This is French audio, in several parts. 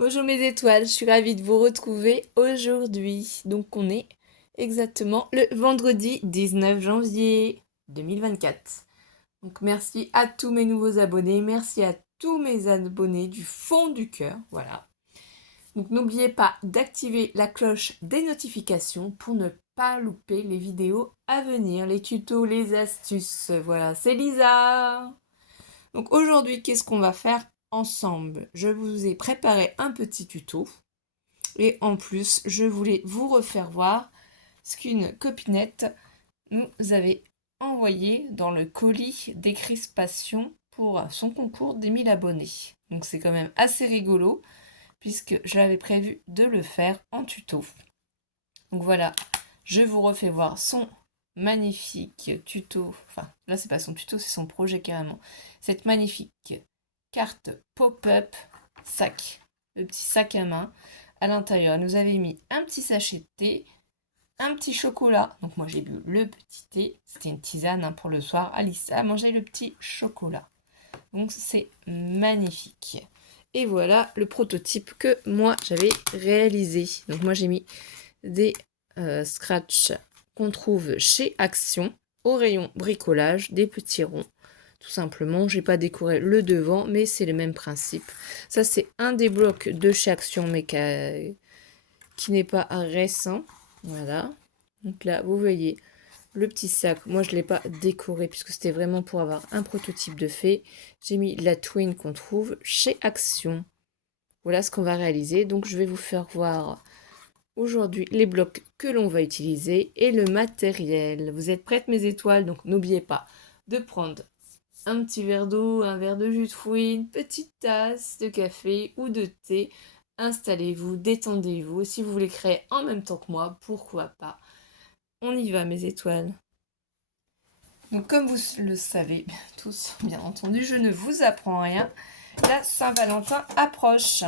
Bonjour mes étoiles, je suis ravie de vous retrouver aujourd'hui. Donc on est exactement le vendredi 19 janvier 2024. Donc merci à tous mes nouveaux abonnés, merci à tous mes abonnés du fond du cœur, voilà. Donc n'oubliez pas d'activer la cloche des notifications pour ne pas louper les vidéos à venir, les tutos, les astuces. Voilà, c'est Lisa. Donc aujourd'hui, qu'est-ce qu'on va faire ensemble? Je vous ai préparé un petit tuto. Et en plus, je voulais vous refaire voir ce qu'une copinette nous avait envoyé dans le colis d'Écrispation pour son concours des 1000 abonnés. Donc c'est quand même assez rigolo puisque je l'avais prévu de le faire en tuto. Donc voilà, je vous refais voir son magnifique tuto. Enfin, là c'est pas son tuto, c'est son projet carrément. Cette magnifique carte pop-up sac, le petit sac à main. À l'intérieur, elle nous avait mis un petit sachet de thé, un petit chocolat. Donc moi j'ai bu le petit thé, c'était une tisane pour le soir. Alice a mangé le petit chocolat. Donc c'est magnifique. Et voilà le prototype que moi j'avais réalisé. Donc moi j'ai mis des scratchs qu'on trouve chez Action au rayon bricolage, des petits ronds. Tout simplement, j'ai pas décoré le devant, mais c'est le même principe. Ça, c'est un des blocs de chez Action, mais qui n'est pas récent. Voilà. Donc là, vous voyez le petit sac. Moi, je ne l'ai pas décoré puisque c'était vraiment pour avoir un prototype de fait. J'ai mis la twin qu'on trouve chez Action. Voilà ce qu'on va réaliser. Donc, je vais vous faire voir aujourd'hui les blocs que l'on va utiliser et le matériel. Vous êtes prêtes, mes étoiles? Donc, n'oubliez pas de prendre un petit verre d'eau, un verre de jus de fruits, une petite tasse de café ou de thé. Installez-vous, détendez-vous. Si vous voulez créer en même temps que moi, pourquoi pas? On y va, mes étoiles. Donc, comme vous le savez tous, bien entendu, je ne vous apprends rien. La Saint-Valentin approche.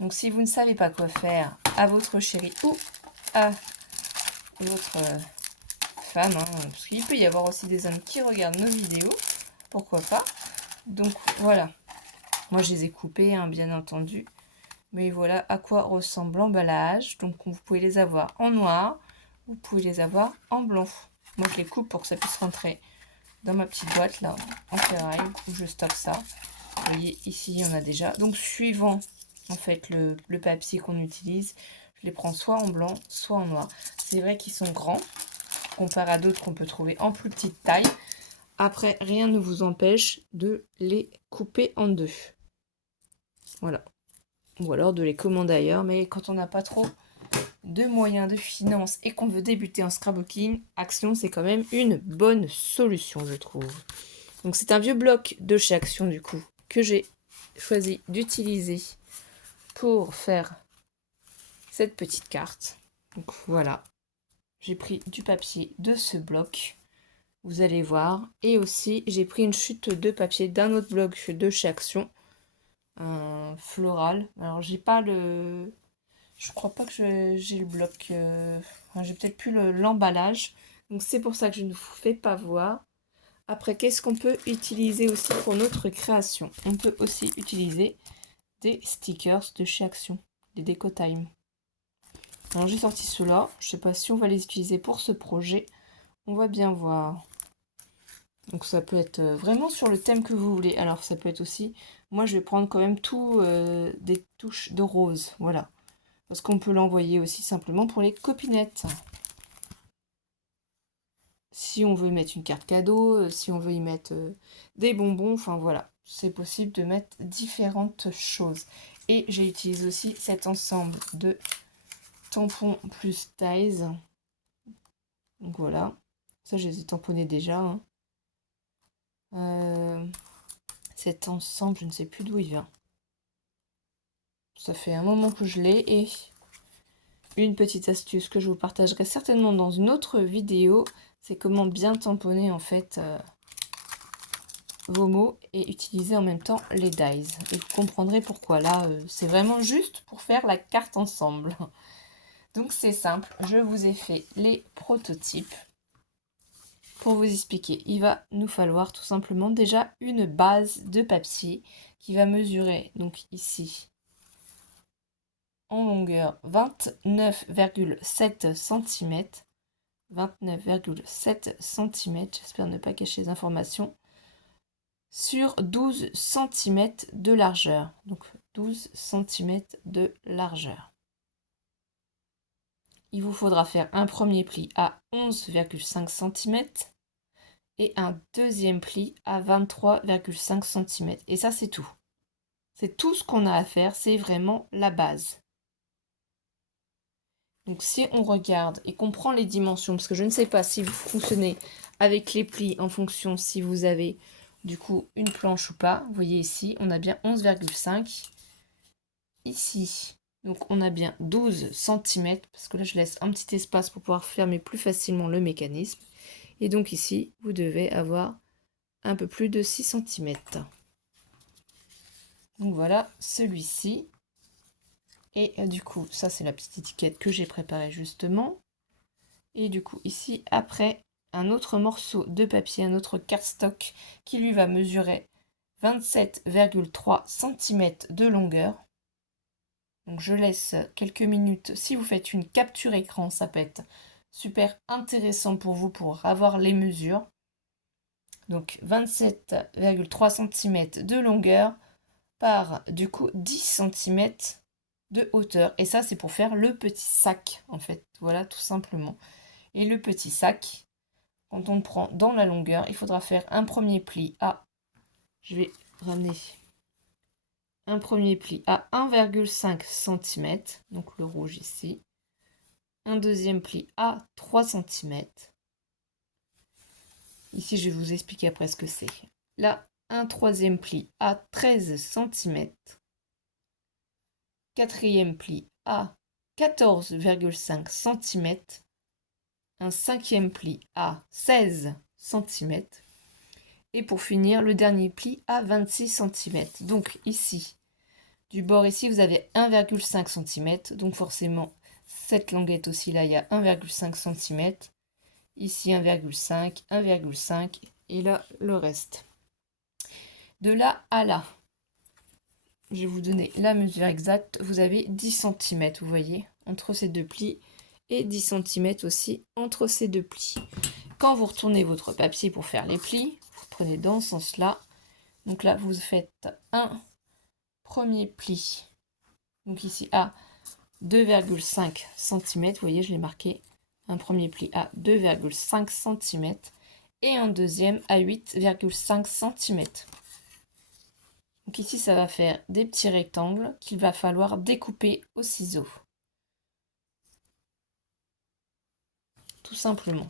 Donc, si vous ne savez pas quoi faire à votre chérie ou à votre femme, parce qu'il peut y avoir aussi des hommes qui regardent nos vidéos, pourquoi pas. Donc, voilà. Moi, je les ai coupés, bien entendu. Mais voilà à quoi ressemble l'emballage. Donc, vous pouvez les avoir en noir, vous pouvez les avoir en blanc. Moi, je les coupe pour que ça puisse rentrer dans ma petite boîte, là, en ferraille, où je stocke ça. Vous voyez, ici, il y en a déjà. Donc, suivant, en fait, le papier qu'on utilise, je les prends soit en blanc, soit en noir. C'est vrai qu'ils sont grands, comparé à d'autres qu'on peut trouver en plus petite taille. Après, rien ne vous empêche de les couper en deux. Voilà. Ou alors de les commander ailleurs, mais quand on n'a pas trop de moyens de finance et qu'on veut débuter en scrapbooking, Action, c'est quand même une bonne solution, je trouve. Donc c'est un vieux bloc de chez Action, du coup, que j'ai choisi d'utiliser pour faire cette petite carte. Donc voilà, j'ai pris du papier de ce bloc, vous allez voir. Et aussi, j'ai pris une chute de papier d'un autre bloc de chez Action, un floral. Alors j'ai pas le... Je crois pas que j'ai le bloc. Enfin, j'ai peut-être plus l'emballage. Donc c'est pour ça que je ne vous fais pas voir. Après, qu'est-ce qu'on peut utiliser aussi pour notre création? On peut aussi utiliser des stickers de chez Action, des Déco Time. Alors j'ai sorti ceux-là. Je sais pas si on va les utiliser pour ce projet. On va bien voir. Donc ça peut être vraiment sur le thème que vous voulez. Alors ça peut être aussi... Moi je vais prendre quand même tout des touches de rose. Voilà. Parce qu'on peut l'envoyer aussi simplement pour les copinettes. Si on veut mettre une carte cadeau, si on veut y mettre des bonbons, enfin voilà. C'est possible de mettre différentes choses. Et j'ai utilisé aussi cet ensemble de tampons plus ties. Donc voilà. Ça, je les ai tamponnés déjà. Cet ensemble, je ne sais plus d'où il vient. Ça fait un moment que je l'ai et une petite astuce que je vous partagerai certainement dans une autre vidéo, c'est comment bien tamponner en fait vos mots et utiliser en même temps les dies. Et vous comprendrez pourquoi. Là, c'est vraiment juste pour faire la carte ensemble. Donc c'est simple, je vous ai fait les prototypes. Pour vous expliquer, il va nous falloir tout simplement déjà une base de papier qui va mesurer, donc ici, en longueur 29,7 cm. 29,7 cm, j'espère ne pas cacher les informations, sur 12 cm de largeur. Donc 12 cm de largeur. Il vous faudra faire un premier pli à 11,5 cm et un deuxième pli à 23,5 cm. Et ça, c'est tout. C'est tout ce qu'on a à faire, c'est vraiment la base. Donc si on regarde et qu'on prend les dimensions, parce que je ne sais pas si vous fonctionnez avec les plis en fonction si vous avez du coup une planche ou pas. Vous voyez ici, on a bien 11,5. Ici, donc on a bien 12 cm, parce que là je laisse un petit espace pour pouvoir fermer plus facilement le mécanisme. Et donc ici, vous devez avoir un peu plus de 6 cm. Donc voilà, celui-ci. Et du coup, ça c'est la petite étiquette que j'ai préparée justement. Et du coup, ici, après, un autre morceau de papier, un autre cardstock qui lui va mesurer 27,3 cm de longueur. Donc je laisse quelques minutes. Si vous faites une capture écran, ça peut être super intéressant pour vous pour avoir les mesures. Donc 27,3 cm de longueur par du coup 10 cm de hauteur. Et ça, c'est pour faire le petit sac en fait. Voilà, tout simplement. Et le petit sac, quand on le prend dans la longueur, il faudra faire un premier pli à, je vais ramener un premier pli à 1,5 cm, donc le rouge ici, un deuxième pli à 3 cm. Ici, je vais vous expliquer après ce que c'est. Là, un troisième pli à 13 cm, quatrième pli à 14,5 cm, un cinquième pli à 16 cm, et pour finir, le dernier pli à 26 cm. Donc ici, du bord ici, vous avez 1,5 cm. Donc forcément, cette languette aussi, là, il y a 1,5 cm. Ici, 1,5, 1,5. Et là, le reste. De là à là, je vais vous donner la mesure exacte. Vous avez 10 cm, vous voyez, entre ces deux plis. Et 10 cm aussi entre ces deux plis. Quand vous retournez votre papier pour faire les plis, vous prenez dans ce sens-là. Donc là, vous faites un premier pli. Donc ici à 2,5 cm. Vous voyez, je l'ai marqué. Un premier pli à 2,5 cm. Et un deuxième à 8,5 cm. Donc ici, ça va faire des petits rectangles qu'il va falloir découper au ciseau. Tout simplement.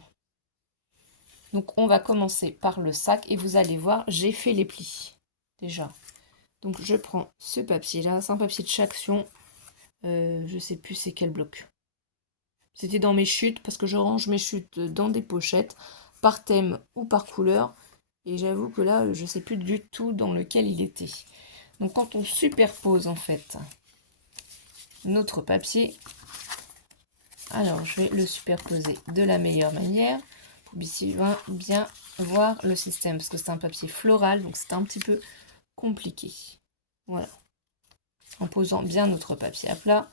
Donc on va commencer par le sac et vous allez voir, j'ai fait les plis déjà. Donc je prends ce papier là, c'est un papier de Chaction, je sais plus c'est quel bloc. C'était dans mes chutes parce que je range mes chutes dans des pochettes par thème ou par couleur. Et j'avoue que là je sais plus du tout dans lequel il était. Donc quand on superpose en fait notre papier, alors je vais le superposer de la meilleure manière. Ici, bien voir le système, parce que c'est un papier floral, donc c'est un petit peu compliqué. Voilà. En posant bien notre papier à plat,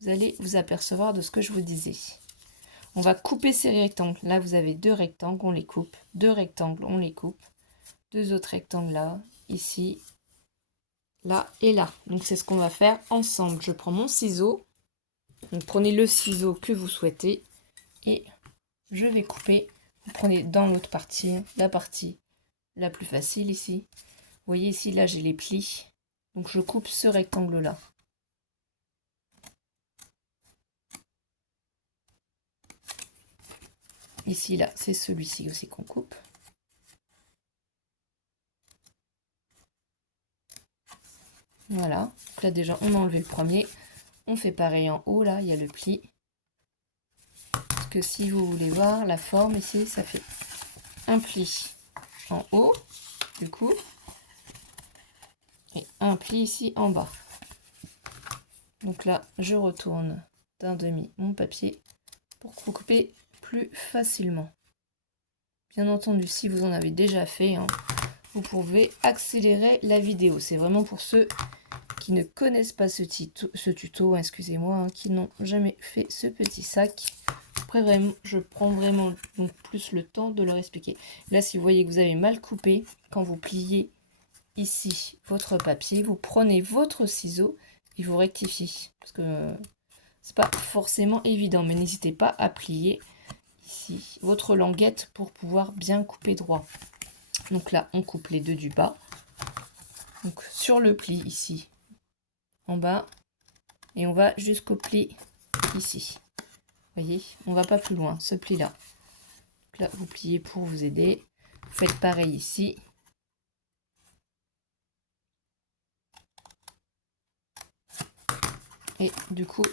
vous allez vous apercevoir de ce que je vous disais. On va couper ces rectangles. Là, vous avez deux rectangles, on les coupe. Deux rectangles, on les coupe. Deux autres rectangles là, ici, là et là. Donc, c'est ce qu'on va faire ensemble. Je prends mon ciseau. Donc, prenez le ciseau que vous souhaitez et je vais couper. Vous prenez dans l'autre partie, la partie la plus facile ici. Vous voyez ici, là, j'ai les plis. Donc, je coupe ce rectangle-là. Ici, là, c'est celui-ci aussi qu'on coupe. Voilà. Donc là, déjà, on a enlevé le premier. On fait pareil en haut, là, il y a le pli. Parce que si vous voulez voir la forme ici, ça fait un pli en haut, du coup, et un pli ici en bas. Donc là, je retourne d'un demi mon papier pour couper plus facilement. Bien entendu, si vous en avez déjà fait, hein, vous pouvez accélérer la vidéo. C'est vraiment pour ceux qui ne connaissent pas ce tuto, excusez-moi, hein, qui n'ont jamais fait ce petit sac, je prends vraiment donc plus le temps de leur expliquer. Là, si vous voyez que vous avez mal coupé, quand vous pliez ici votre papier, vous prenez votre ciseau et vous rectifiez. Parce que c'est pas forcément évident, mais n'hésitez pas à plier ici votre languette pour pouvoir bien couper droit. Donc là, on coupe les deux du bas. Donc sur le pli ici, en bas, et on va jusqu'au pli ici. Vous voyez, on va pas plus loin, ce pli là. Donc là, vous pliez pour vous aider. Vous faites pareil ici. Et du coup,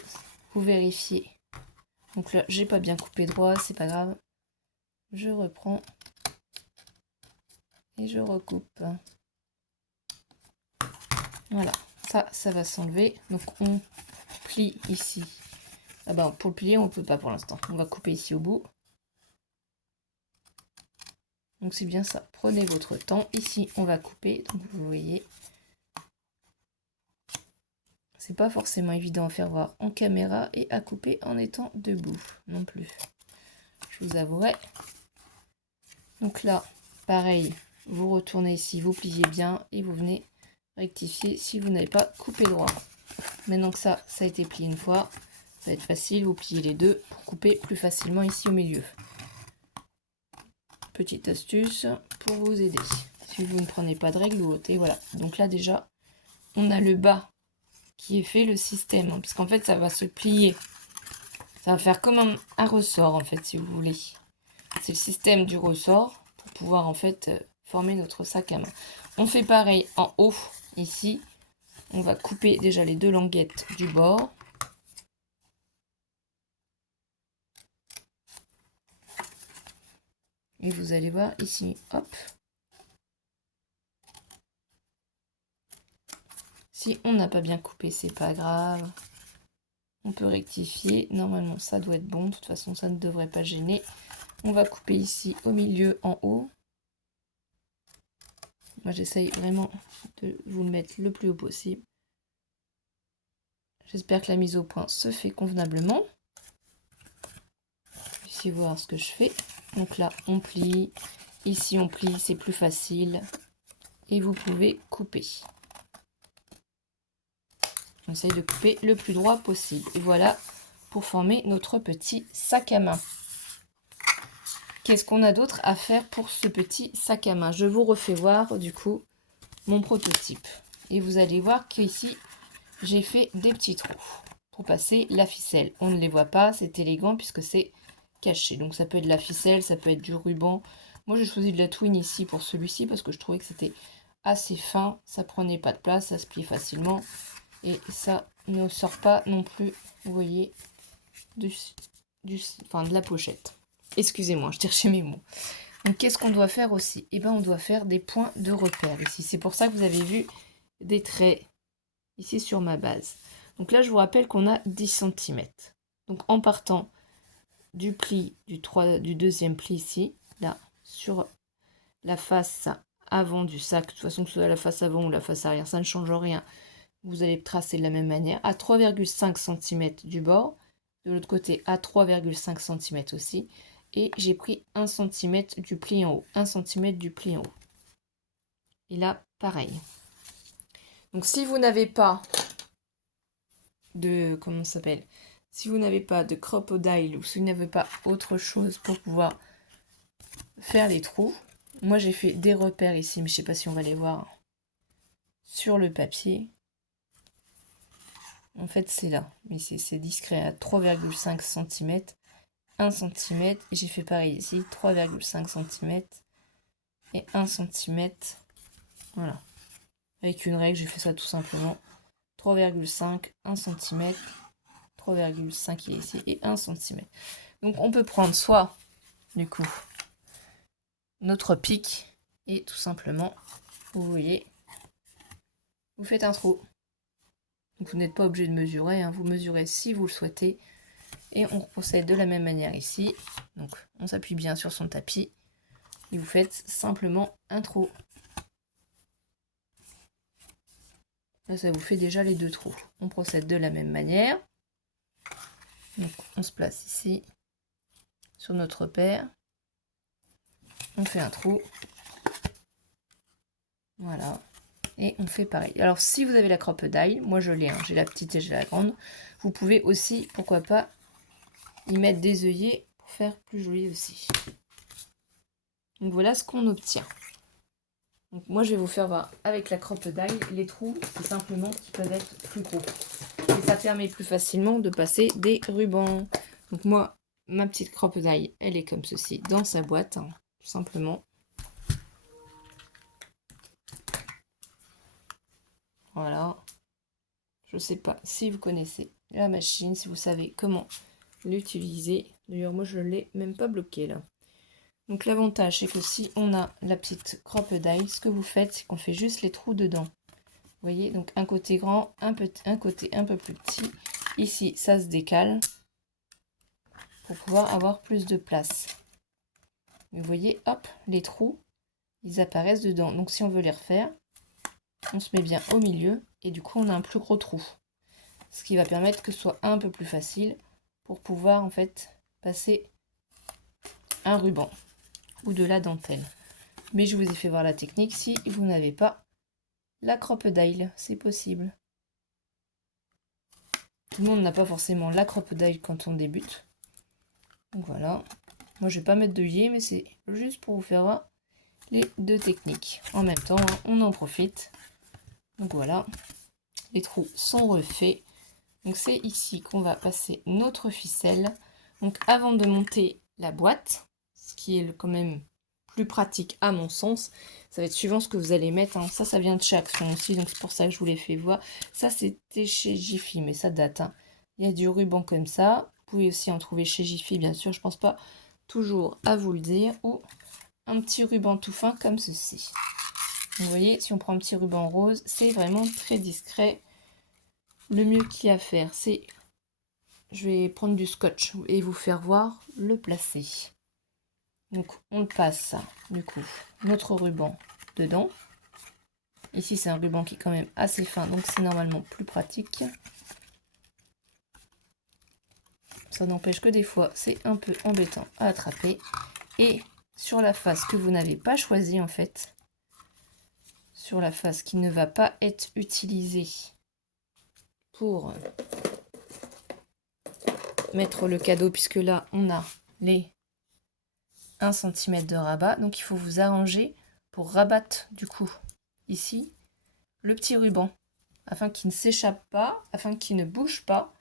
vous vérifiez. Donc là, j'ai pas bien coupé droit, c'est pas grave. Je reprends et je recoupe. Voilà, ça va s'enlever. Donc on plie ici. Ah ben, pour le plier, on peut pas pour l'instant. On va couper ici au bout. Donc c'est bien ça. Prenez votre temps. Ici, on va couper. Donc vous voyez, c'est pas forcément évident à faire voir en caméra et à couper en étant debout non plus. Je vous avouerai. Donc là, pareil, vous retournez ici, vous pliez bien et vous venez rectifier si vous n'avez pas coupé droit. Maintenant que ça a été plié une fois, ça va être facile, vous pliez les deux pour couper plus facilement ici au milieu. Petite astuce pour vous aider. Si vous ne prenez pas de règle ou autre. Et voilà. Donc là déjà, on a le bas qui est fait, le système. Parce qu'en fait, ça va se plier. Ça va faire comme un ressort, en fait, si vous voulez. C'est le système du ressort pour pouvoir, en fait, former notre sac à main. On fait pareil en haut, ici. On va couper déjà les deux languettes du bord. Et vous allez voir ici, hop. Si on n'a pas bien coupé, c'est pas grave. On peut rectifier. Normalement, ça doit être bon. De toute façon, ça ne devrait pas gêner. On va couper ici au milieu, en haut. Moi, j'essaye vraiment de vous le mettre le plus haut possible. J'espère que la mise au point se fait convenablement. Ici, voir ce que je fais. Donc là, on plie. Ici, on plie, c'est plus facile. Et vous pouvez couper. On essaye de couper le plus droit possible. Et voilà pour former notre petit sac à main. Qu'est-ce qu'on a d'autre à faire pour ce petit sac à main? Je vous refais voir du coup mon prototype. Et vous allez voir qu'ici, j'ai fait des petits trous pour passer la ficelle. On ne les voit pas, c'est élégant puisque c'est caché. Donc ça peut être de la ficelle, ça peut être du ruban. Moi j'ai choisi de la twine ici pour celui-ci parce que je trouvais que c'était assez fin. Ça prenait pas de place, ça se plie facilement. Et ça ne sort pas non plus, vous voyez, de la pochette. Excusez-moi, je cherchais mes mots. Donc qu'est-ce qu'on doit faire aussi? Eh bien on doit faire des points de repère ici. C'est pour ça que vous avez vu des traits ici sur ma base. Donc là je vous rappelle qu'on a 10 cm. Donc en partant du pli du deuxième pli ici, là, sur la face avant du sac, de toute façon que ce soit la face avant ou la face arrière, ça ne change rien. Vous allez tracer de la même manière, à 3,5 cm du bord, de l'autre côté à 3,5 cm aussi, et j'ai pris 1 cm du pli en haut, 1 cm du pli en haut. Et là, pareil. Donc si vous n'avez pas de, comment ça s'appelle, si vous n'avez pas de crocodile ou si vous n'avez pas autre chose pour pouvoir faire les trous, moi j'ai fait des repères ici, mais je sais pas si on va les voir sur le papier. En fait c'est là, mais c'est discret à 3,5 cm, 1 cm, et j'ai fait pareil ici, 3,5 cm et 1 cm, voilà. Avec une règle, j'ai fait ça tout simplement. 3,5, 1 cm, 3,5 ici et 1 cm. Donc on peut prendre soit, du coup, notre pic et tout simplement, vous voyez, vous faites un trou. Donc vous n'êtes pas obligé de mesurer, hein, vous mesurez si vous le souhaitez. Et on procède de la même manière ici. Donc on s'appuie bien sur son tapis et vous faites simplement un trou. Là, ça vous fait déjà les 2 trous. On procède de la même manière. Donc, on se place ici, sur notre repère. On fait un trou. Voilà. Et on fait pareil. Alors, si vous avez la crocodile, moi je l'ai, hein, j'ai la petite et j'ai la grande. Vous pouvez aussi, pourquoi pas, y mettre des œillets pour faire plus joli aussi. Donc, voilà ce qu'on obtient. Donc, moi, je vais vous faire voir avec la crocodile. Les trous, c'est simplement qu'ils peuvent être plus gros. Et ça permet plus facilement de passer des rubans. Donc, moi, ma petite crocodile, elle est comme ceci dans sa boîte, hein, tout simplement. Voilà. Je ne sais pas si vous connaissez la machine, si vous savez comment l'utiliser. D'ailleurs, moi, je ne l'ai même pas bloqué là. Donc, l'avantage, c'est que si on a la petite crocodile, ce que vous faites, c'est qu'on fait juste les trous dedans. Vous voyez, donc un côté grand, un côté un peu plus petit. Ici, ça se décale pour pouvoir avoir plus de place. Vous voyez, hop, les trous, ils apparaissent dedans. Donc, si on veut les refaire, on se met bien au milieu et du coup, on a un plus gros trou. Ce qui va permettre que ce soit un peu plus facile pour pouvoir en fait passer un ruban ou de la dentelle. Mais je vous ai fait voir la technique si vous n'avez pas la crocodile, c'est possible. Tout le monde n'a pas forcément la crocodile quand on débute. Donc voilà. Moi je vais pas mettre de lié, mais c'est juste pour vous faire voir les 2 techniques. En même temps, hein, on en profite. Donc voilà. Les trous sont refaits. Donc c'est ici qu'on va passer notre ficelle. Donc avant de monter la boîte, ce qui est quand même plus pratique à mon sens, ça va être suivant ce que vous allez mettre, hein. Ça vient de chez Action aussi, donc c'est pour ça que je vous l'ai fait voir. Ça c'était chez Jiffy, mais ça date, hein. Il y a du ruban comme ça. Vous pouvez aussi en trouver chez Jiffy, bien sûr, je pense pas toujours à vous le dire. Ou un petit ruban tout fin comme ceci. Vous voyez, si on prend un petit ruban rose, c'est vraiment très discret. Le mieux qu'il y a à faire, c'est... Je vais prendre du scotch et vous faire voir le placer. Donc on passe, du coup, notre ruban dedans. Ici, c'est un ruban qui est quand même assez fin, donc c'est normalement plus pratique. Ça n'empêche que des fois, c'est un peu embêtant à attraper. Et sur la face que vous n'avez pas choisie, en fait, sur la face qui ne va pas être utilisée pour mettre le cadeau, puisque là, on a les 1 cm de rabat. Donc, il faut vous arranger pour rabattre, du coup, ici, le petit ruban, afin qu'il ne s'échappe pas, afin qu'il ne bouge pas.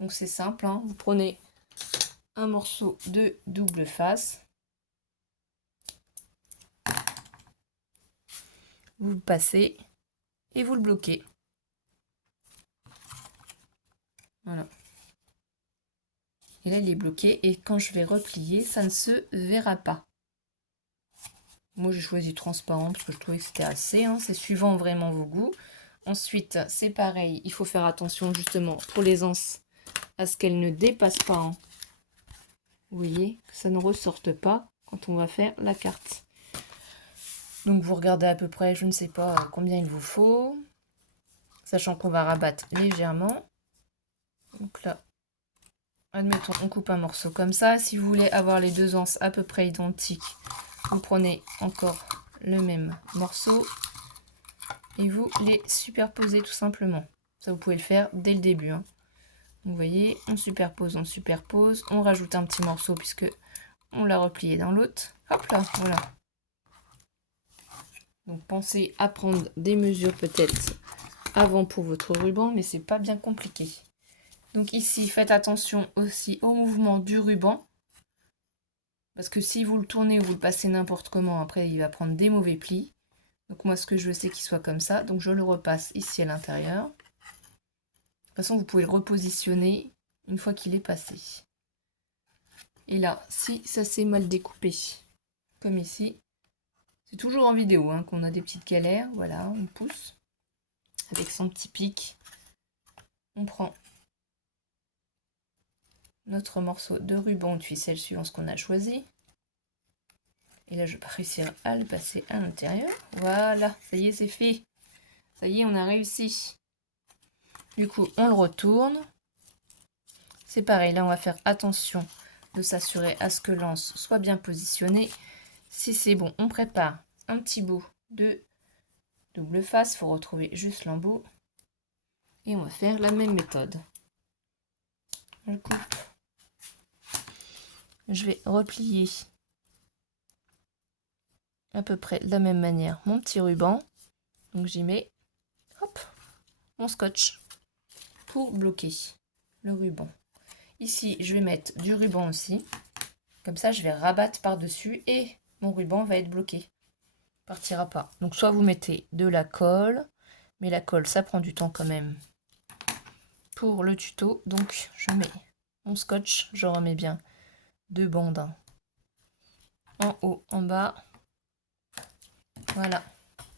Donc, c'est simple, hein. Vous prenez un morceau de double face. Vous le passez et vous le bloquez. Voilà. Et là, il est bloqué. Et quand je vais replier, ça ne se verra pas. Moi, j'ai choisi transparent parce que je trouvais que c'était assez, hein. C'est suivant vraiment vos goûts. Ensuite, c'est pareil. Il faut faire attention justement pour les anses à ce qu'elles ne dépassent pas, hein. Vous voyez, que ça ne ressorte pas quand on va faire la carte. Donc, vous regardez à peu près, je ne sais pas combien il vous faut. Sachant qu'on va rabattre légèrement. Donc là, admettons, on coupe un morceau comme ça. Si vous voulez avoir les 2 anses à peu près identiques, vous prenez encore le même morceau et vous les superposez tout simplement. Ça, vous pouvez le faire dès le début, hein. Vous voyez, on superpose, on rajoute un petit morceau puisque on l'a replié dans l'autre. Hop là, voilà. Donc pensez à prendre des mesures peut-être avant pour votre ruban, mais c'est pas bien compliqué. Donc ici, faites attention aussi au mouvement du ruban. Parce que si vous le tournez ou vous le passez n'importe comment, après il va prendre des mauvais plis. Donc moi ce que je veux c'est qu'il soit comme ça. Donc je le repasse ici à l'intérieur. De toute façon vous pouvez le repositionner une fois qu'il est passé. Et là, si ça s'est mal découpé, comme ici, c'est toujours en vidéo hein, qu'on a des petites galères. Voilà, on pousse avec son petit pic. On prend notre morceau de ruban ou de ficelle suivant ce qu'on a choisi. Et là, je vais pas réussir à le passer à l'intérieur. Voilà, ça y est, c'est fait. Ça y est, on a réussi. Du coup, on le retourne. C'est pareil, là, on va faire attention de s'assurer à ce que l'anse soit bien positionnée. Si c'est bon, on prépare un petit bout de double face. Il faut retrouver juste l'embout. Et on va faire la même méthode. Je coupe. Je vais replier à peu près de la même manière mon petit ruban. Donc j'y mets, hop, mon scotch pour bloquer le ruban. Ici, je vais mettre du ruban aussi. Comme ça, je vais rabattre par-dessus et mon ruban va être bloqué. Il partira pas. Donc soit vous mettez de la colle, mais la colle, ça prend du temps quand même pour le tuto. Donc je mets mon scotch, je remets bien 2 bandes en haut, en bas. Voilà.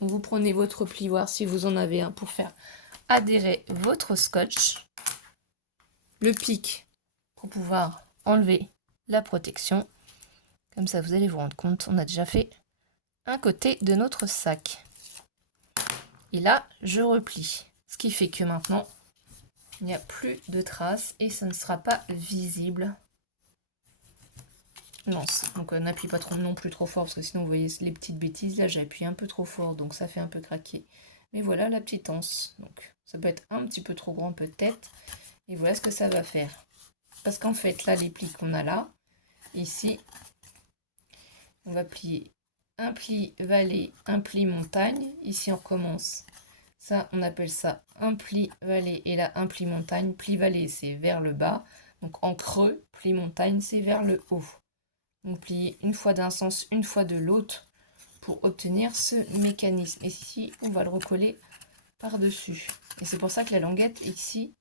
Vous prenez votre plioir si vous en avez un pour faire adhérer votre scotch. Le pic pour pouvoir enlever la protection. Comme ça, vous allez vous rendre compte, on a déjà fait un côté de notre sac. Et là, je replie. Ce qui fait que maintenant, il n'y a plus de traces et ça ne sera pas visible. Donc n'appuie pas trop non plus trop fort parce que sinon vous voyez les petites bêtises. Là, j'ai appuyé un peu trop fort donc ça fait un peu craquer. Mais voilà la petite anse. Donc ça peut être un petit peu trop grand peut-être. Et voilà ce que ça va faire. Parce qu'en fait, là, les plis qu'on a là, ici, on va plier un pli vallée, un pli montagne. Ici, on recommence. Ça, on appelle ça un pli vallée. Et là, un pli montagne. Pli vallée, c'est vers le bas. Donc en creux, pli montagne, c'est vers le haut. Donc plier une fois d'un sens, une fois de l'autre pour obtenir ce mécanisme. Et ici, on va le recoller par-dessus. Et c'est pour ça que la languette, ici,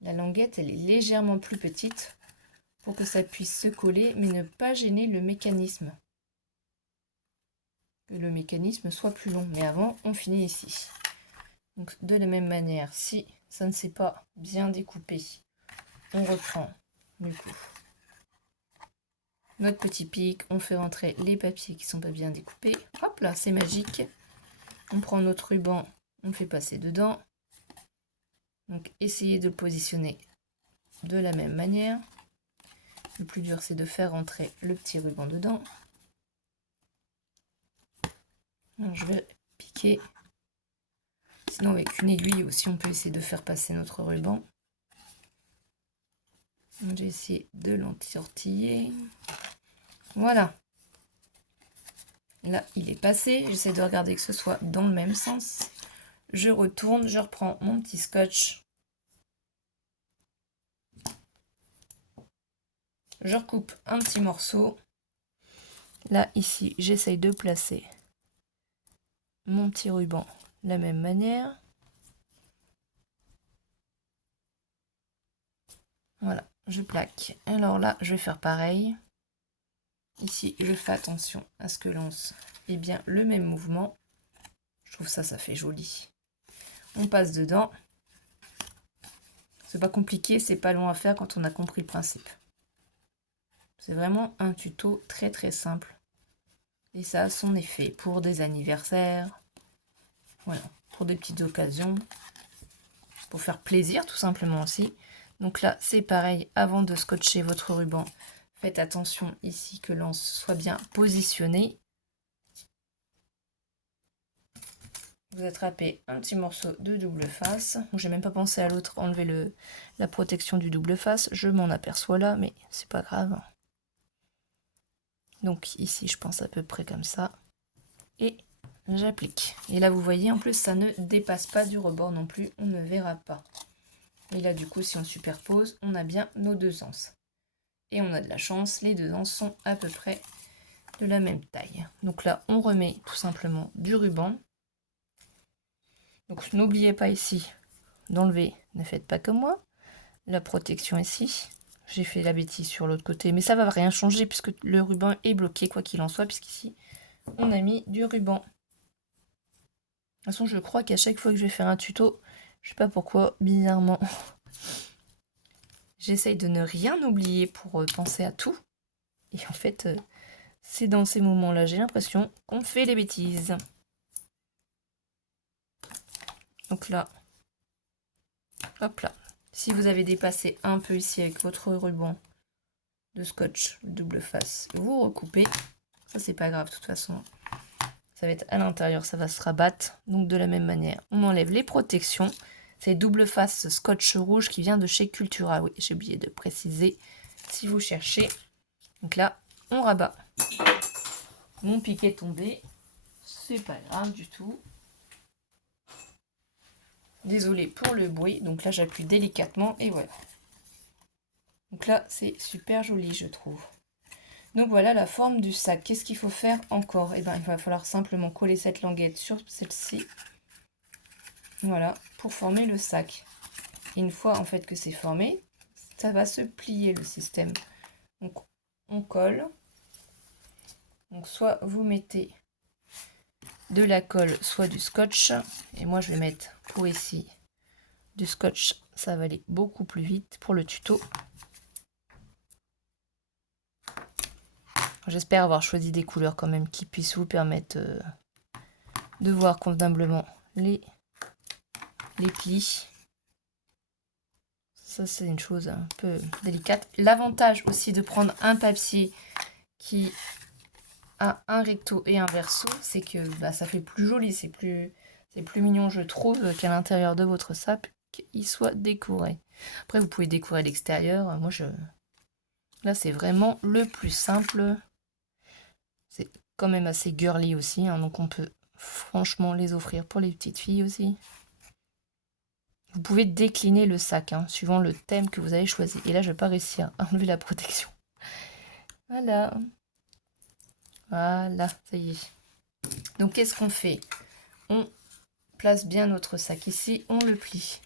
la languette, elle est légèrement plus petite pour que ça puisse se coller, mais ne pas gêner le mécanisme. Que le mécanisme soit plus long. Mais avant, on finit ici. Donc de la même manière, si ça ne s'est pas bien découpé, on reprend du coup notre petit pic, on fait rentrer les papiers qui ne sont pas bien découpés. Hop là, c'est magique. On prend notre ruban, on fait passer dedans. Donc essayez de le positionner de la même manière. Le plus dur, c'est de faire rentrer le petit ruban dedans. Alors, je vais piquer. Sinon, avec une aiguille aussi, on peut essayer de faire passer notre ruban. J'ai essayé de l'entortiller. Voilà. Là, il est passé. J'essaie de regarder que ce soit dans le même sens. Je retourne, je reprends mon petit scotch. Je recoupe un petit morceau. Là, ici, j'essaye de placer mon petit ruban de la même manière. Voilà, je plaque. Alors là, je vais faire pareil. Ici, je fais attention à ce que l'anse ait bien le même mouvement. Je trouve ça, ça fait joli. On passe dedans. C'est pas compliqué, c'est pas long à faire quand on a compris le principe. C'est vraiment un tuto très très simple. Et ça a son effet pour des anniversaires. Voilà, pour des petites occasions. Pour faire plaisir tout simplement aussi. Donc là, c'est pareil, avant de scotcher votre ruban, faites attention ici que l'anse soit bien positionnée. Vous attrapez un petit morceau de double face. J'ai même pas pensé à l'autre, enlever la protection du double face. Je m'en aperçois là, mais c'est pas grave. Donc ici, je pense à peu près comme ça. Et j'applique. Et là, vous voyez, en plus, ça ne dépasse pas du rebord non plus. On ne verra pas. Et là, du coup, si on superpose, on a bien nos deux anses. Et on a de la chance, les deux anses sont à peu près de la même taille. Donc là, on remet tout simplement du ruban. Donc n'oubliez pas ici d'enlever, ne faites pas comme moi, la protection ici. J'ai fait la bêtise sur l'autre côté, mais ça va rien changer puisque le ruban est bloqué quoi qu'il en soit, puisqu'ici, on a mis du ruban. De toute façon, je crois qu'à chaque fois que je vais faire un tuto, je sais pas pourquoi, bizarrement, j'essaye de ne rien oublier pour penser à tout. Et en fait, c'est dans ces moments-là, j'ai l'impression qu'on fait les bêtises. Donc là, hop là. Si vous avez dépassé un peu ici avec votre ruban de scotch double face, vous recoupez. Ça, c'est pas grave, de toute façon. Ça va être à l'intérieur, ça va se rabattre. Donc de la même manière, on enlève les protections. C'est double face scotch rouge qui vient de chez Cultura. Oui, j'ai oublié de préciser si vous cherchez. Donc là, on rabat. Mon piquet est tombé. C'est pas grave du tout. Désolée pour le bruit. Donc là, j'appuie délicatement et voilà. Donc là, c'est super joli, je trouve. Donc voilà la forme du sac. Qu'est-ce qu'il faut faire encore? Eh bien, il va falloir simplement coller cette languette sur celle-ci. Voilà, pour former le sac. Et une fois en fait que c'est formé, ça va se plier le système. Donc on colle. Donc soit vous mettez de la colle, soit du scotch. Et moi je vais mettre pour ici du scotch. Ça va aller beaucoup plus vite pour le tuto. J'espère avoir choisi des couleurs quand même qui puissent vous permettre de voir convenablement les plis. Ça, c'est une chose un peu délicate. L'avantage aussi de prendre un papier qui a un recto et un verso, c'est que ça fait plus joli, c'est plus mignon, je trouve, qu'à l'intérieur de votre sac, qu'il soit décoré. Après, vous pouvez décorer l'extérieur. Là, c'est vraiment le plus simple. C'est quand même assez girly aussi, hein, donc on peut franchement les offrir pour les petites filles aussi. Vous pouvez décliner le sac, hein, suivant le thème que vous avez choisi. Et là, je ne vais pas réussir à enlever la protection. Voilà. Voilà, ça y est. Donc, qu'est-ce qu'on fait? On place bien notre sac ici, on le plie.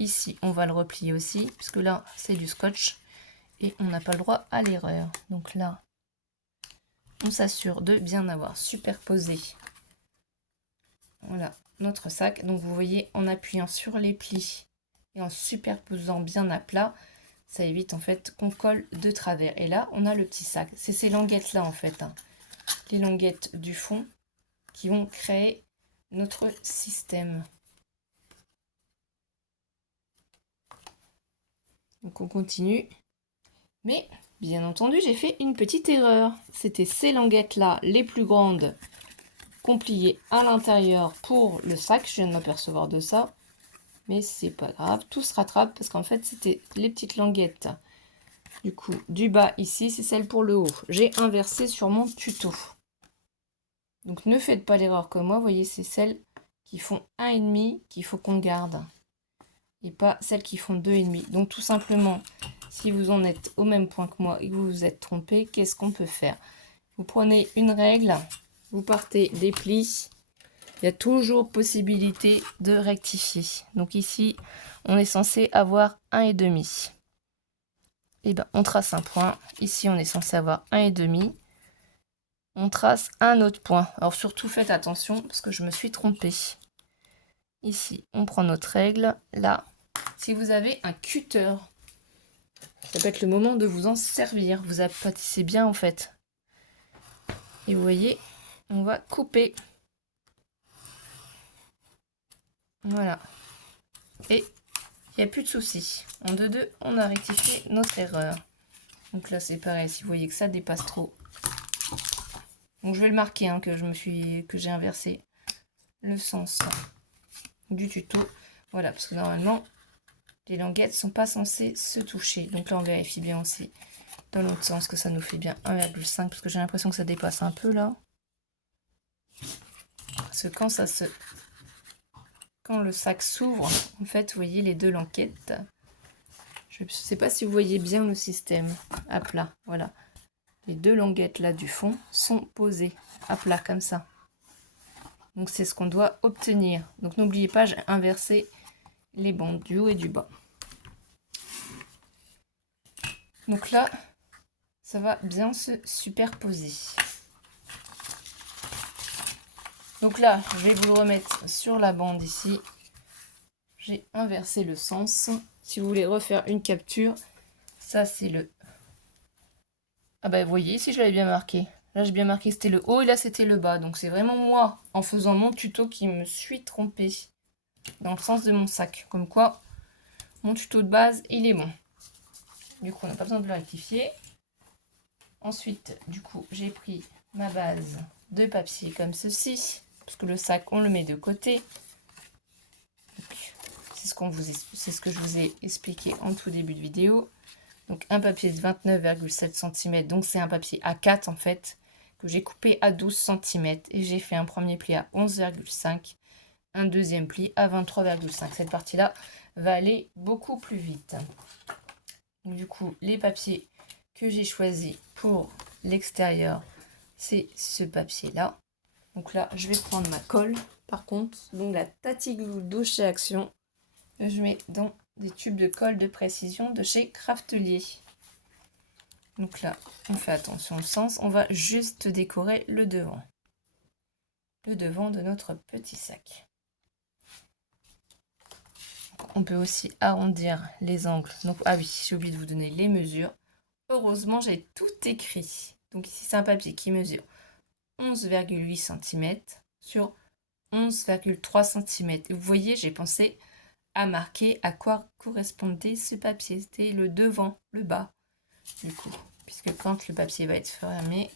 Ici, on va le replier aussi, puisque là, c'est du scotch. Et on n'a pas le droit à l'erreur. Donc là, on s'assure de bien avoir superposé. Voilà, notre sac. Donc vous voyez, en appuyant sur les plis et en superposant bien à plat, ça évite en fait qu'on colle de travers. Et là, on a le petit sac. C'est ces languettes là en fait, hein, les languettes du fond qui vont créer notre système. Donc on continue. Mais bien entendu, j'ai fait une petite erreur. C'était ces languettes là, les plus grandes, qu'on pliait à l'intérieur pour le sac. Je viens de m'apercevoir de ça. Mais c'est pas grave, tout se rattrape parce qu'en fait, c'était les petites languettes. Du coup, du bas ici, c'est celle pour le haut. J'ai inversé sur mon tuto. Donc ne faites pas l'erreur comme moi. Vous voyez, c'est celles qui font 1,5 qu'il faut qu'on garde. Et pas celles qui font 2,5. Donc tout simplement, si vous en êtes au même point que moi et que vous vous êtes trompé, qu'est-ce qu'on peut faire? Vous prenez une règle, vous partez des plis. Il y a toujours possibilité de rectifier. Donc ici, on est censé avoir 1,5. Et bien, on trace un point. Ici, on est censé avoir 1,5. On trace un autre point. Alors surtout, faites attention parce que je me suis trompée. Ici, on prend notre règle. Là, si vous avez un cutter, ça peut être le moment de vous en servir. Vous aplatissez bien en fait. Et vous voyez, on va couper. Voilà. Et il n'y a plus de soucis. En 2-2, on a rectifié notre erreur. Donc là, c'est pareil. Si vous voyez que ça dépasse trop. Donc je vais le marquer, hein, que j'ai inversé le sens du tuto. Voilà, parce que normalement, les languettes sont pas censées se toucher. Donc là, on vérifie bien aussi dans l'autre sens que ça nous fait bien 1,5. Parce que j'ai l'impression que ça dépasse un peu là. Parce que quand le sac s'ouvre, en fait, vous voyez les deux languettes. Je ne sais pas si vous voyez bien le système à plat. Voilà. Les deux languettes là du fond sont posées à plat comme ça. Donc c'est ce qu'on doit obtenir. Donc n'oubliez pas, j'ai inversé les bandes du haut et du bas. Donc là, ça va bien se superposer. Donc là, je vais vous le remettre sur la bande ici. J'ai inversé le sens. Si vous voulez refaire une capture, ça c'est le... Ah bah vous voyez, ici je l'avais bien marqué. Là j'ai bien marqué c'était le haut et là c'était le bas. Donc c'est vraiment moi, en faisant mon tuto, qui me suis trompée. dans le sens de mon sac. Comme quoi, mon tuto de base, il est bon. Du coup, on n'a pas besoin de le rectifier. Ensuite, du coup, j'ai pris ma base de papier comme ceci. Parce que le sac, on le met de côté. C'est ce que je vous ai expliqué en tout début de vidéo. Donc un papier de 29,7 cm, donc c'est un papier A4 en fait, que j'ai coupé à 12 cm. Et j'ai fait un premier pli à 11,5, un deuxième pli à 23,5. Cette partie-là va aller beaucoup plus vite. Donc, du coup, les papiers que j'ai choisis pour l'extérieur, c'est ce papier-là. Donc là, je vais prendre ma colle, par contre, donc la Tati Glue de chez Action. Je mets dans des tubes de colle de précision de chez Craftelier. Donc là, on fait attention au sens, on va juste décorer le devant. Le devant de notre petit sac. On peut aussi arrondir les angles. Donc, ah oui, j'ai oublié de vous donner les mesures. Heureusement, j'ai tout écrit. Donc ici, c'est un papier qui mesure 11,8 cm sur 11,3 cm. Et vous voyez, j'ai pensé à marquer à quoi correspondait ce papier. C'était le devant, le bas, du coup. Puisque quand le papier va être fermé,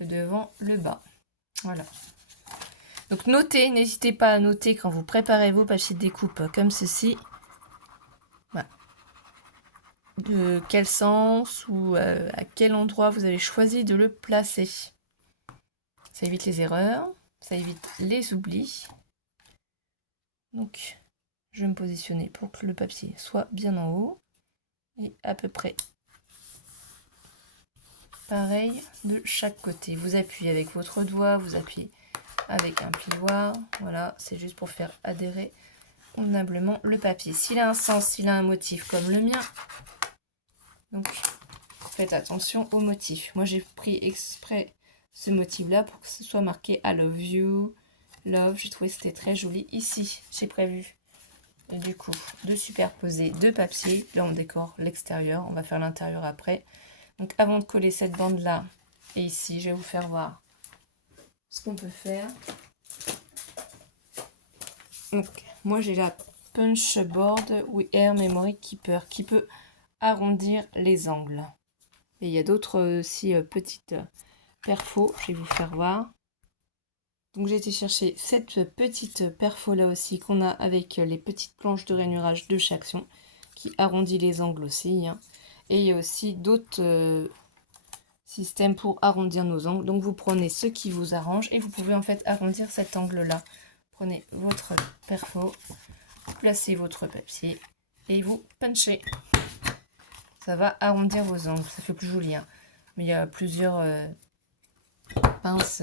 le devant, le bas. Voilà. Donc notez, n'hésitez pas à noter quand vous préparez vos papiers de découpe comme ceci. Voilà. De quel sens ou à quel endroit vous avez choisi de le placer. Ça évite les erreurs, ça évite les oublis. Donc je vais me positionner pour que le papier soit bien en haut. Et à peu près pareil de chaque côté. Vous appuyez avec votre doigt, vous appuyez avec un plioir. Voilà, c'est juste pour faire adhérer convenablement le papier. S'il a un sens, s'il a un motif comme le mien, donc faites attention au motif. Moi j'ai pris exprès ce motif là pour que ce soit marqué I love you, love. J'ai trouvé que c'était très joli. Ici j'ai prévu du coup de superposer deux papiers. Là on décore l'extérieur, on va faire l'intérieur après. Donc avant de coller cette bande là et ici, je vais vous faire voir ce qu'on peut faire. Donc moi j'ai la Punch Board We Air Memory Keeper qui peut arrondir les angles. Et il y a d'autres aussi petites perfos, je vais vous faire voir. Donc j'ai été chercher cette petite perfo là aussi qu'on a avec les petites planches de rainurage de chez Action qui arrondit les angles aussi. Hein. Et il y a aussi d'autres systèmes pour arrondir nos angles. Donc vous prenez ce qui vous arrange et vous pouvez en fait arrondir cet angle là. Prenez votre perfo, placez votre papier et vous punchez. Ça va arrondir vos angles, ça fait plus joli. Hein. Mais il y a plusieurs pinces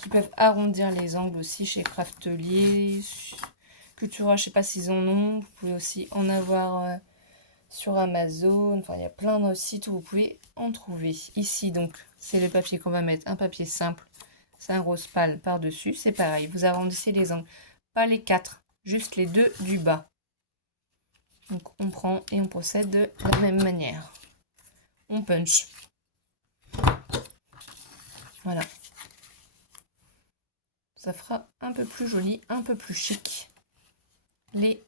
qui peuvent arrondir les angles aussi chez Craftelier, Cultura, je sais pas s'ils en ont. Vous pouvez aussi en avoir sur Amazon. Enfin, il y a plein de sites où vous pouvez en trouver. Ici, donc, c'est le papier qu'on va mettre, un papier simple. C'est un rose pâle par-dessus. C'est pareil, vous arrondissez les angles. Pas les 4, juste les 2 du bas. Donc, on prend et on procède de la même manière. On punch. Voilà. Ça fera un peu plus joli, un peu plus chic. Les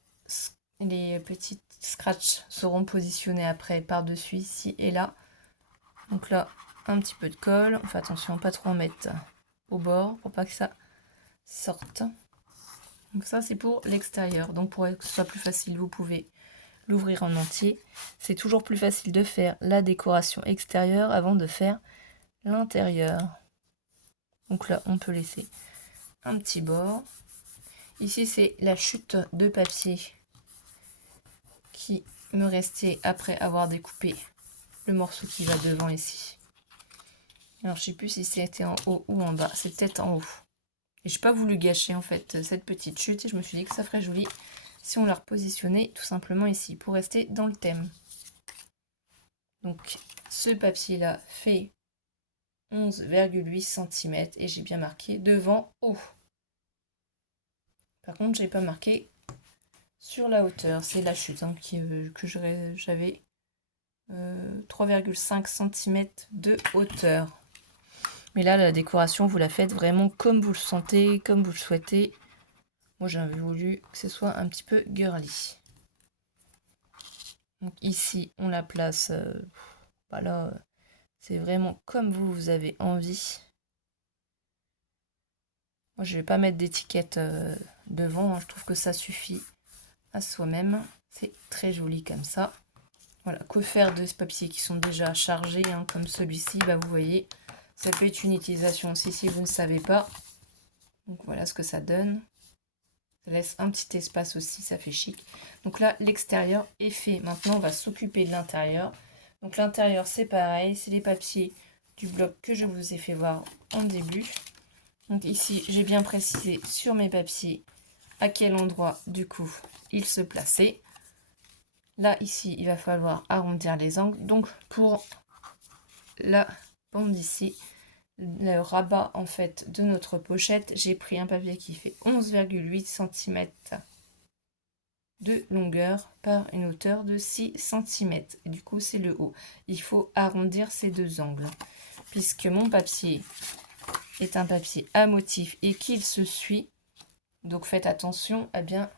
petites scratchs seront positionnés après par-dessus, ici et là. Donc là, un petit peu de colle. On fait attention à pas trop en mettre au bord pour pas que ça sorte. Donc ça, c'est pour l'extérieur. Donc pour que ce soit plus facile, vous pouvez l'ouvrir en entier. C'est toujours plus facile de faire la décoration extérieure avant de faire l'intérieur. Donc là, on peut laisser un petit bord. Ici, c'est la chute de papier qui me restait après avoir découpé le morceau qui va devant ici. Alors, je sais plus si c'était en haut ou en bas. C'est peut-être en haut. Et j'ai pas voulu gâcher en fait cette petite chute et je me suis dit que ça ferait joli si on la repositionnait tout simplement ici pour rester dans le thème. Donc, ce papier là fait 11,8 cm et j'ai bien marqué devant haut. Par contre, j'ai pas marqué sur la hauteur, c'est la chute hein, que j'avais 3,5 cm de hauteur. Mais là, la décoration, vous la faites vraiment comme vous le sentez, comme vous le souhaitez. Moi, j'avais voulu que ce soit un petit peu girly. Donc ici, on la place, voilà, c'est vraiment comme vous avez envie. Moi, je vais pas mettre d'étiquette devant, hein. Je trouve que ça suffit à soi-même. C'est très joli comme ça. Voilà, que faire de ces papiers qui sont déjà chargés, hein, comme celui-ci, bah, vous voyez, ça peut être une utilisation aussi si vous ne savez pas. Donc voilà ce que ça donne. Ça laisse un petit espace aussi, ça fait chic. Donc là, l'extérieur est fait. Maintenant, on va s'occuper de l'intérieur. Donc l'intérieur, c'est pareil, c'est les papiers du bloc que je vous ai fait voir en début. Donc ici, j'ai bien précisé sur mes papiers à quel endroit, du coup, ils se plaçaient. Là, ici, il va falloir arrondir les angles. Donc, pour la bande ici, le rabat, en fait, de notre pochette, j'ai pris un papier qui fait 11,8 cm de longueur par une hauteur de 6 cm. Et du coup, c'est le haut. Il faut arrondir ces deux angles. Puisque mon papier est un papier à motif et qu'il se suit, donc faites attention à bien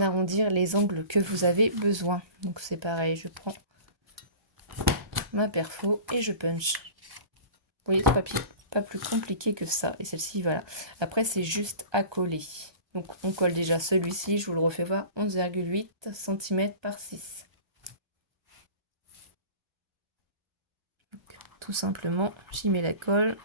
arrondir les angles que vous avez besoin. Donc c'est pareil, je prends ma perfo et je punch. Vous voyez, ce papier, pas plus compliqué que ça. Et celle-ci, voilà. Après, c'est juste à coller. Donc on colle déjà celui-ci, je vous le refais voir, 11,8 cm par 6. Tout simplement, j'y mets la colle.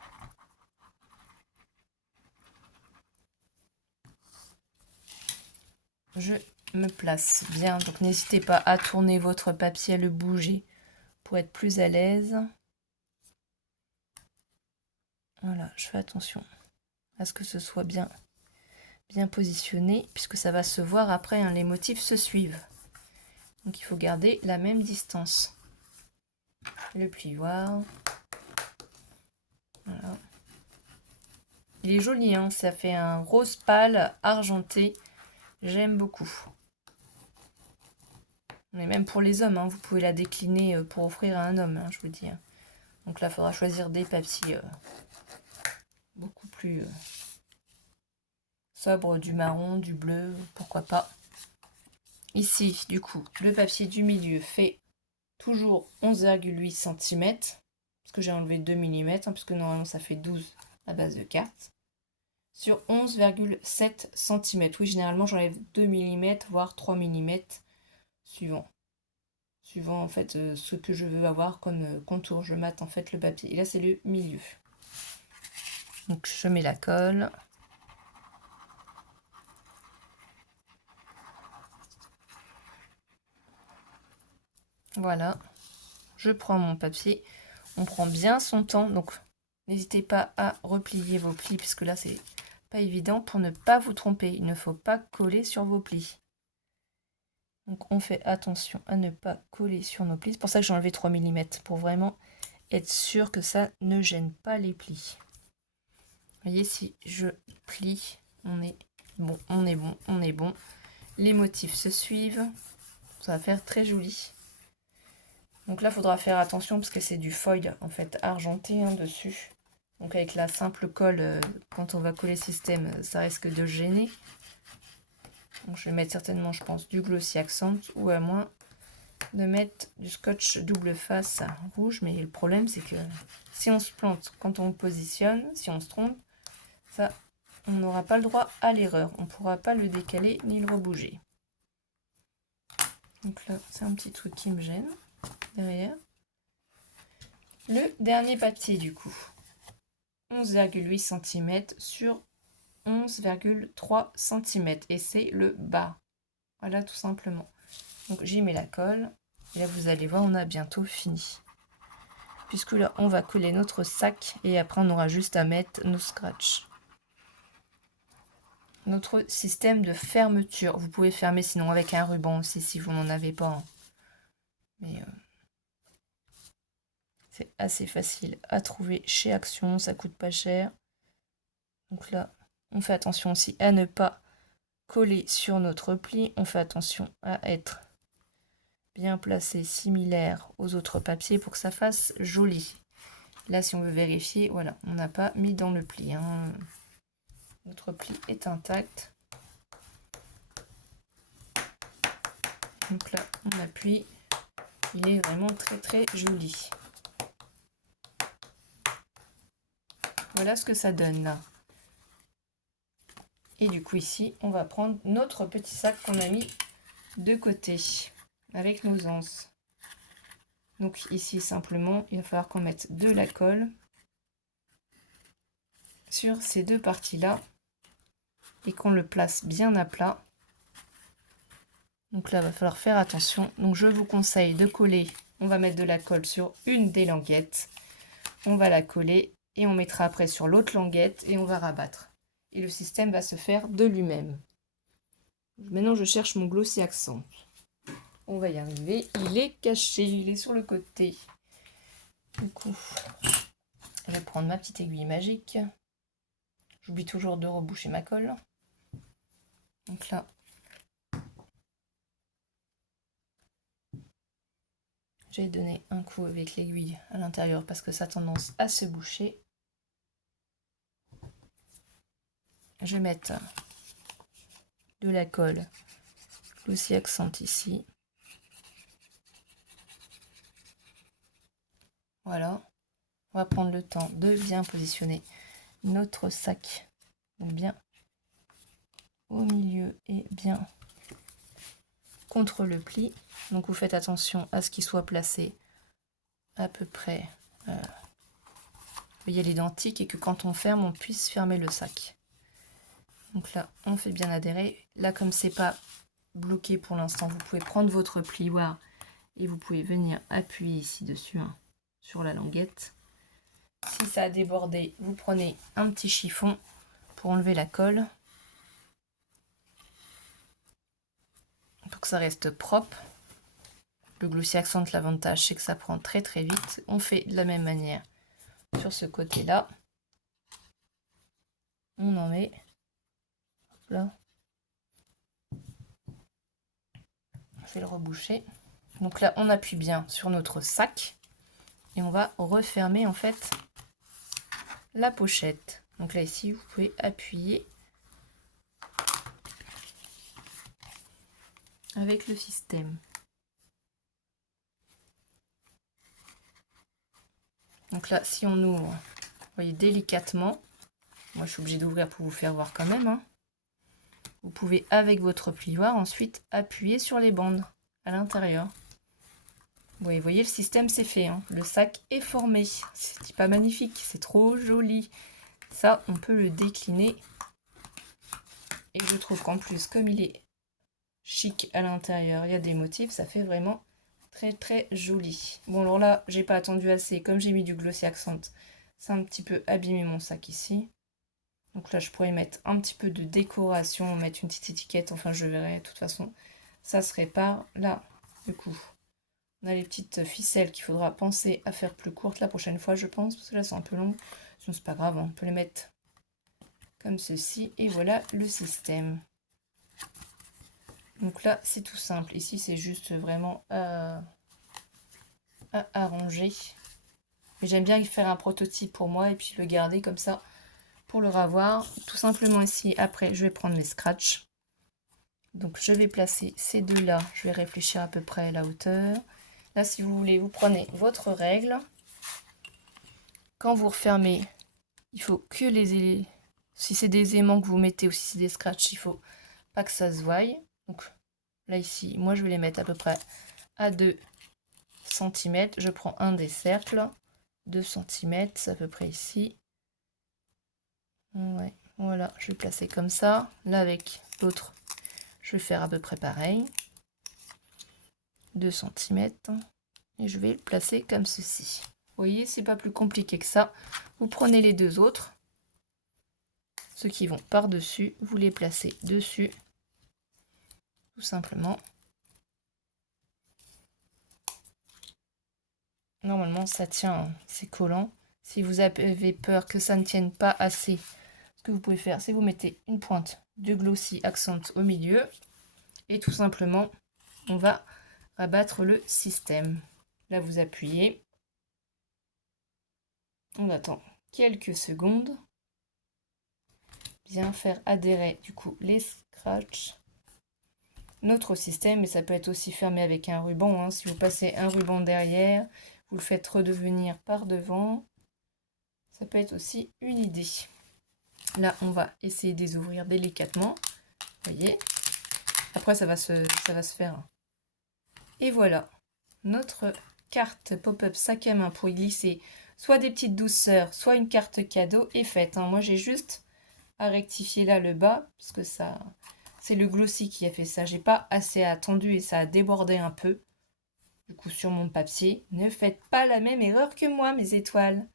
Je me place bien, donc n'hésitez pas à tourner votre papier, à le bouger pour être plus à l'aise. Voilà, je fais attention à ce que ce soit bien positionné, puisque ça va se voir après, hein, les motifs se suivent. Donc il faut garder la même distance. Le plioir. Voilà. Il est joli, hein, ça fait un rose pâle argenté. J'aime beaucoup. Mais même pour les hommes, hein, vous pouvez la décliner pour offrir à un homme, hein, je vous dis. Hein. Donc là, il faudra choisir des papiers beaucoup plus sobres, du marron, du bleu, pourquoi pas. Ici, du coup, le papier du milieu fait toujours 11,8 cm. Parce que j'ai enlevé 2 mm, hein, puisque normalement ça fait 12 à base de cartes. Sur 11,7 cm. Oui, généralement j'enlève 2 mm, voire 3 mm, suivant. Suivant en fait ce que je veux avoir comme contour. Je mate en fait le papier. Et là c'est le milieu. Donc je mets la colle. Voilà. Je prends mon papier. On prend bien son temps. Donc n'hésitez pas à replier vos plis, puisque là c'est pas évident pour ne pas vous tromper. Il ne faut pas coller sur vos plis. Donc on fait attention à ne pas coller sur nos plis. C'est pour ça que j'ai enlevé 3 mm, pour vraiment être sûr que ça ne gêne pas les plis. Vous voyez, si je plie, on est bon, on est bon, on est bon. Les motifs se suivent. Ça va faire très joli. Donc là, il faudra faire attention parce que c'est du foil en fait argenté, hein, dessus. Donc avec la simple colle, quand on va coller système, ça risque de gêner. Donc je vais mettre certainement, je pense, du Glossy Accent, ou à moins de mettre du scotch double face rouge. Mais le problème, c'est que si on se plante quand on positionne, si on se trompe, ça, on n'aura pas le droit à l'erreur. On ne pourra pas le décaler ni le rebouger. Donc là, c'est un petit truc qui me gêne derrière. Le dernier papier, du coup, 11,8 cm sur 11,3 cm. Et c'est le bas. Voilà, tout simplement. Donc j'y mets la colle. Et là, vous allez voir, on a bientôt fini. Puisque là, on va coller notre sac. Et après, on aura juste à mettre nos scratchs. Notre système de fermeture. Vous pouvez fermer sinon avec un ruban aussi si vous n'en avez pas. Hein. Mais c'est assez facile à trouver chez Action. Ça coûte pas cher. Donc là, on fait attention aussi à ne pas coller sur notre pli. On fait attention à être bien placé, similaire aux autres papiers pour que ça fasse joli. Là, si on veut vérifier, voilà, on n'a pas mis dans le pli. Hein. Votre pli est intact. Donc là, on appuie. Il est vraiment très très joli. Voilà ce que ça donne là. Et du coup ici, on va prendre notre petit sac qu'on a mis de côté avec nos anses. Donc ici simplement, il va falloir qu'on mette de la colle sur ces deux parties-là et qu'on le place bien à plat. Donc là, il va falloir faire attention. Donc je vous conseille de coller. On va mettre de la colle sur une des languettes. On va la coller et on mettra après sur l'autre languette et on va rabattre. Et le système va se faire de lui-même. Maintenant, je cherche mon glossy accent. On va y arriver. Il est caché, il est sur le côté. Du coup, je vais prendre ma petite aiguille magique. J'oublie toujours de reboucher ma colle. Donc là, j'ai donné un coup avec l'aiguille à l'intérieur parce que ça a tendance à se boucher. Je vais mettre de la colle glossy accent ici. Voilà. On va prendre le temps de bien positionner notre sac. Donc bien au milieu et bien contre le pli. Donc vous faites attention à ce qu'il soit placé à peu près à l'identique et que quand on ferme, on puisse fermer le sac. Donc là, on fait bien adhérer. Là, comme c'est pas bloqué pour l'instant, vous pouvez prendre votre plioir et vous pouvez venir appuyer ici dessus sur la languette. Si ça a débordé, vous prenez un petit chiffon pour enlever la colle. Pour que ça reste propre. Le glossy accent, l'avantage, c'est que ça prend très très vite. On fait de la même manière sur ce côté-là. On en met là. Je vais le reboucher. Donc là, on appuie bien sur notre sac et on va refermer en fait la pochette. Donc là, ici, vous pouvez appuyer avec le système. Donc là, si on ouvre, vous voyez délicatement, moi je suis obligée d'ouvrir pour vous faire voir quand même, vous pouvez avec votre plioir ensuite appuyer sur les bandes à l'intérieur. Vous voyez, le système c'est fait, le sac est formé. C'est pas magnifique, c'est trop joli. Ça, on peut le décliner. Et je trouve qu'en plus, comme il est chic à l'intérieur, il y a des motifs, ça fait vraiment très très joli. Bon alors là, j'ai pas attendu assez, comme j'ai mis du glossy accent, ça a un petit peu abîmé mon sac ici. Donc là, je pourrais mettre un petit peu de décoration, mettre une petite étiquette, enfin je verrai, de toute façon, ça se répare. Là, du coup, on a les petites ficelles qu'il faudra penser à faire plus courtes la prochaine fois, je pense, parce que là, c'est un peu long. Sinon, c'est pas grave, on peut les mettre comme ceci, et voilà le système. Donc là, c'est tout simple. Ici, c'est juste vraiment à arranger. Mais j'aime bien faire un prototype pour moi, et puis le garder comme ça, pour le revoir. Tout simplement ici, après, je vais prendre mes scratchs. Donc je vais placer ces deux-là, je vais réfléchir à peu près à la hauteur. Là, si vous voulez, vous prenez votre règle. Quand vous refermez, il faut que les... Si c'est des aimants que vous mettez ou si c'est des scratchs, il faut pas que ça se voie. Donc là, ici, moi, je vais les mettre à peu près à 2 cm. Je prends un des cercles. 2 cm, c'est à peu près ici. Ouais, voilà, je vais placer comme ça. Là, avec l'autre, je vais faire à peu près pareil. 2 cm. Et je vais le placer comme ceci. Vous voyez, c'est pas plus compliqué que ça. Vous prenez les deux autres, ceux qui vont par-dessus, vous les placez dessus, tout simplement. Normalement, ça tient, c'est collant. Si vous avez peur que ça ne tienne pas assez, ce que vous pouvez faire, c'est vous mettez une pointe de glossy accent au milieu et tout simplement, on va rabattre le système. Là, vous appuyez. On attend quelques secondes. vient faire adhérer du coup les scratchs. Notre système, et ça peut être aussi fermé avec un ruban, hein. Si vous passez un ruban derrière, vous le faites redevenir par devant, ça peut être aussi une idée. Là, on va essayer de les ouvrir délicatement, vous voyez. Après, ça va se faire. Et voilà, notre carte pop-up sac à main pour y glisser soit des petites douceurs, soit une carte cadeau est faite, hein. Moi, j'ai juste à rectifier là le bas, parce que ça, c'est le glossy qui a fait ça. J'ai pas assez attendu et ça a débordé un peu. Du coup, sur mon papier, ne faites pas la même erreur que moi, mes étoiles.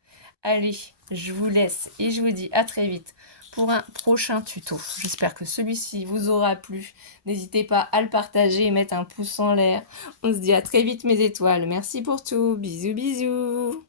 Allez, je vous laisse et je vous dis à très vite pour un prochain tuto. J'espère que celui-ci vous aura plu. N'hésitez pas à le partager et mettre un pouce en l'air. On se dit à très vite, mes étoiles. Merci pour tout. Bisous, bisous.